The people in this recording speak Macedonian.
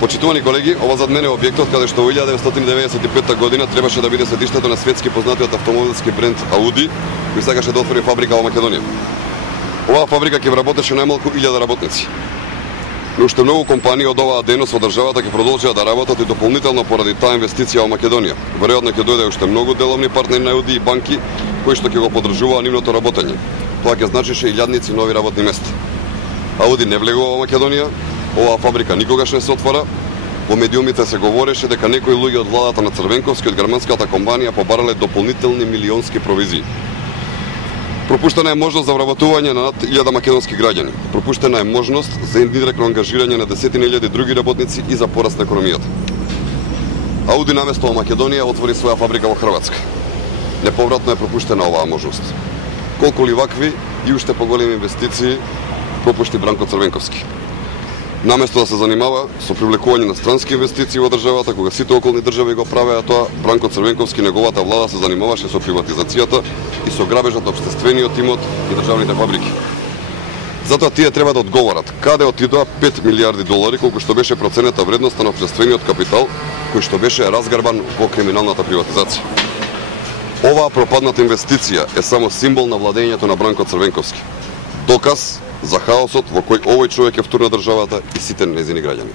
Почитувани колеги, ова зад мене е објектот каде што во 1995 година требаше да биде седиштето на светски познатиот автомобилски бренд Ауди, кој сакаше да отвори фабрика во Македонија. Оваа фабрика ќе вработеше најмалку 1000 работници. Но уште многу компании од оваа дејност во државата ќе продолжат да работат и дополнително поради таа инвестиција во Македонија. Веројатно ќе дојде уште многу деловни партнери на Ауди и банки кои што ќе го поддржуваат нивното работење. Тоа ќе значише илјадници нови работни места. Ауди не влегува во Македонија, оваа фабрика никогаш не се отвара. Во медиумите се говореше дека некои луѓе од владата на Црвенковски од германската компанија побарале дополнителни милионски провизии. Пропуштена е можност за вработување на над 1000 македонски граѓани. Пропуштена е можност за индиректно ангажирање на десетина илјади други работници и за пораст на економијата. Ауди наместо во Македонија отвори своја фабрика во Хрватска. Неповратно е пропуштена оваа можност. Колку ли вакви и уште поголеми инвестиции пропушти Бранко Црвенковски. Наместо да се занимава со привлекување на странски инвестиции во државата, кога сите околни држави го правеа тоа, Бранко Црвенковски неговата влада се занимаваше со приватизацијата и со грабежот на општествениот имот и државните фабрики. Затоа тие треба да одговорат каде отидоа 5 милиарди долари, колку што беше проценета вредноста на општествениот капитал, кој што беше разграбан во криминалната приватизација. Оваа пропадната инвестиција е само символ на владењето на Бранко Црвенковски. Доказ за хаосот во кој овој човек е втурна државата и сите нејзини граѓани.